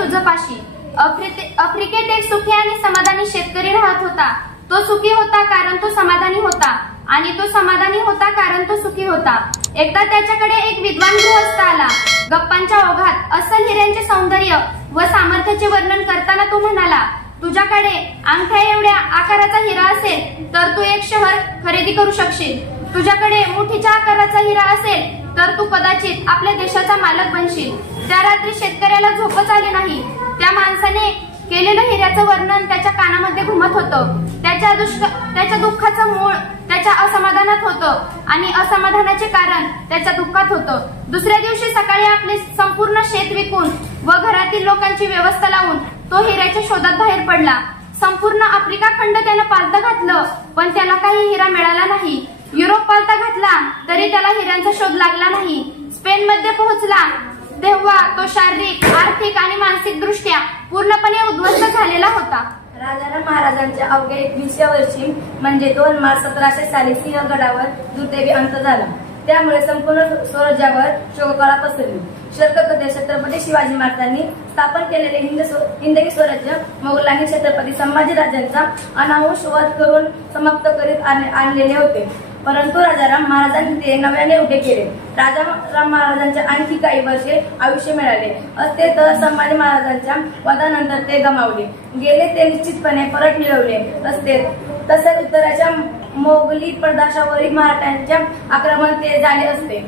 तुझपाशी। आफ्रिकेत एक सुखी आणि समाधानी शेतकरी राहत होता। तो सुखी होता कारण तो समाधानी होता आणि तो समाधानी होता कारण तो सुखी होता। एकदा त्याच्याकडे एक विद्वान गृहस्थ आला। गप्पांच्या ओघात अस्सल हिऱ्यांचे सौंदर्य व सामर्थ्याचे वर्णन करताना तो म्हणाला, तुझ्याकडे अंगठ्या एवढ्या आकाराचा हिरा असेल तर तू एक शहर खरेदी करू शकशील। तुझ्याकडे मुठीच्या आकाराचा हिरा असेल तर तू कदाचित आपल्या देशाचा मालक बनशील। त्या रात्री शेतकऱ्याला झोपच आली नाही। त्या माणसाने केलेलं हिऱ्याचं वर्णन त्याच्या कानामध्ये घुमत होतं। त्याच्या दुःखाचं मूळ त्याच्या असमाधानात होतं आणि असमाधानाचे कारण त्याच्या दुःखात होतं। दुसऱ्या दिवशी सकाळी आपले संपूर्ण शेत विकून व घरातील लोकांची व्यवस्था लावून तो हिऱ्याच्या शोधात बाहेर पडला। संपूर्ण आफ्रिका खंड त्यानं पालथं घातलं पण त्याला काही हिरा मिळाला नाही। युरोप पालथा घातला तरी त्याला हिऱ्यांचा शोध लागला नाही। स्पेन मध्ये पोहोचला तेव्हा तो शारीरिक, आर्थिक आणि मानसिक दृष्ट्या पूर्णपणे उद्ध्वस्त झालेला होता। राजाराम महाराजांच्या अवघ्या 21व्या वर्षी म्हणजे 2 मार्च 1700 साली सिंहगडावर दुर्दैवी अंत झाला। त्यामुळे संपूर्ण स्वराज्यावर शोककळा पसरली। शर्ककथे छत्रपती शिवाजी महाराजांनी स्थापन केलेले हिंदवी स्वराज्य मोगलांनी छत्रपती संभाजीराजांचा अनाहुष वध करून समाप्त करीत आणलेले होते। परंतु राजाराम महाराजांनी ते नव्याने उभे केले। राजाराम महाराजांच्या आणखी काही वर्षे आयुष्य मिळाले असते तर संभाजी महाराजांच्या वधानंतर ते गमावले गेले ते निश्चितपणे परत मिळवले असते। तसेच उत्तराच्या मोगली प्रदेशावरील मराठ्यांच्या आक्रमण ते झाले असते।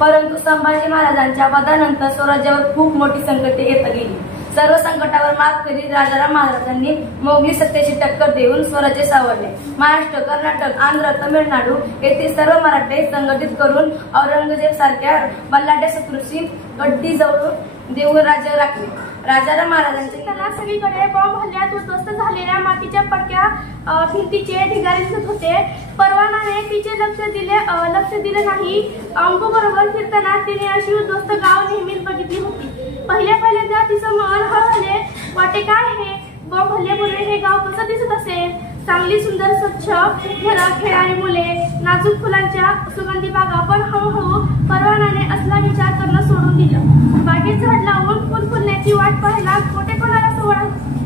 परंतु संभाजी महाराजांच्या वधानंतर स्वराज्यावर खूप मोठी संकटे येत गेली। सर्व संकटावर मात करीत राजाराम महाराजांनी मोगली सत्तेची टक्कर देऊन स्वराज्य सावरले। महाराष्ट्र, कर्नाटक, आंध्र, तमिळनाडू येथील सर्व मराठे संघटित करून औरंगजेब सारख्या बलाढ्य शत्रूशी गड्डी जवळून देऊन राज्य राखले। राजाराम महाराजांचे सगळीकडे बॉम्ब हल्ल्यात उद्ध्वस्त झालेल्या मातीच्या पडक्या भिंतीचे ढिगारे दिसत होते। परवानाने तिचे लक्ष दिले नाही। अंबू बरोबर फिरताना तिने अशी उद्ध्वस्त गाव नेहमीच बघितली होती। पहिल्यांदा तिचं मन हळहळले, वाटे काय हे बॉम्ब हल्ल्यामुळे हे गाव कसं दिसत असेल। चांगली सुंदर स्वच्छ घरं, खेळणारी मुले, नाजूक फुलांच्या सुगंधी बागा। पण हळूहळू परवानाने असला विचार करणं सोडून दिलं। बागेत झाड लावून फुल फुलण्याची वाट पाहायला कोठे कोणाला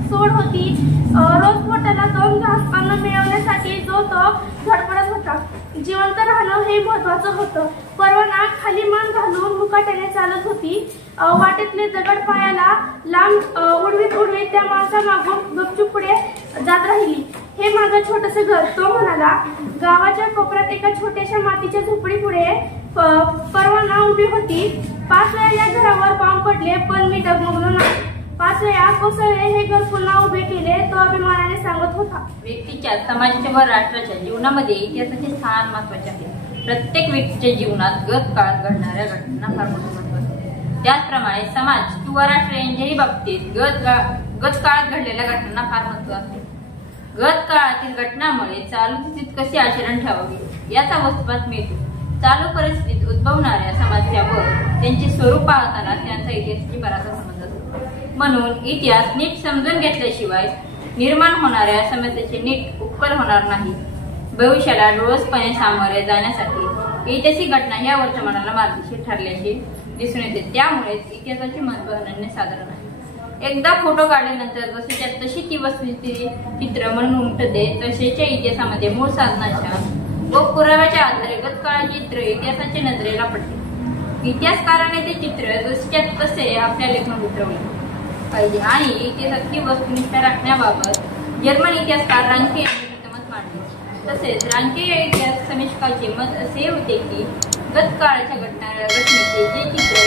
सोड होती। रोज पोटाला 2 घास अन्न मिळवण्यासाठी जो तो धडपडत होता। जिवंत राहणं हे महत्वाचं होतं। परवाना खाली मान घालून मुकाट्याने चालत होती। वाटेतले दगड पायाला लांब उडवीत त्या माणसामागून गपचूप पुढे जात राहिली। हे माझं छोटस घर, तो म्हणाला। गावाच्या कोपऱ्यात एका छोट्याशा मातीच्या झोपडी पुढे परवाना उभी होती। 5 वेळा या घरावर बॉम्ब पडले पण मी डगमगलो नाही। 5 वेळा कोसळले हे घर पुन्हा उभे केले, तो अभिमानाने सांगत होता। व्यक्तीच्या, समाजाच्या व राष्ट्राच्या जीवनामध्ये इतिहासाचे स्थान महत्वाचे आहे। प्रत्येक व्यक्तीच्या जीवनात गत काळात घडणाऱ्या घटना फार महत्त्वाच्या असतात। त्याचप्रमाणे समाज किंवा राष्ट्र यांच्याही बाबतीत गत काळात घडलेल्या घटनांना फार महत्त्व असते। गत काळातील घटनांमुळे चालू स्थितीत कसे आचरण ठेवावे याचा वस्तुपात मिळतो। चालू परिस्थितीत उद्भवणाऱ्या समस्या व त्यांचे स्वरूप पाहताना त्यांचा इतिहासाची बराचसा समज असतो। म्हणून इतिहास नीट समजून घेतल्याशिवाय निर्माण होणाऱ्या समस्येचे नीट उकल होणार नाही। भविष्याला डोळसपणे सामोरे जाण्यासाठी ऐतिहासिक घटना या वर्तमानाला मार्गदर्शक ठरल्याचे दिसून येते। त्यामुळेच इतिहासाचे महत्त्व अनन्यसाधारण आहे। एकदा फोटो काढल्यानंतर जशीच्या तशी ती वस्तुस्थिती चित्र म्हणून उमटते। तसेच्या इतिहासामध्ये मूळ साधनाच्या व पुराव्याच्या आधारे गत काळाचे चित्र इतिहासाच्या नजरेला पडते। इतिहासकाराने ते चित्र जशीच्या तसे आपल्या लेखनात उतरवले पाहिजे आणि इतिहासाची वस्तुनिष्ठ राखण्याबाबत जर्मन इतिहासकार रांके यांनी मत मांडले। तसेच रांके या इतिहास समीक्षकाचे मत असे होते की गत काळाच्या घटनेचे जे चित्र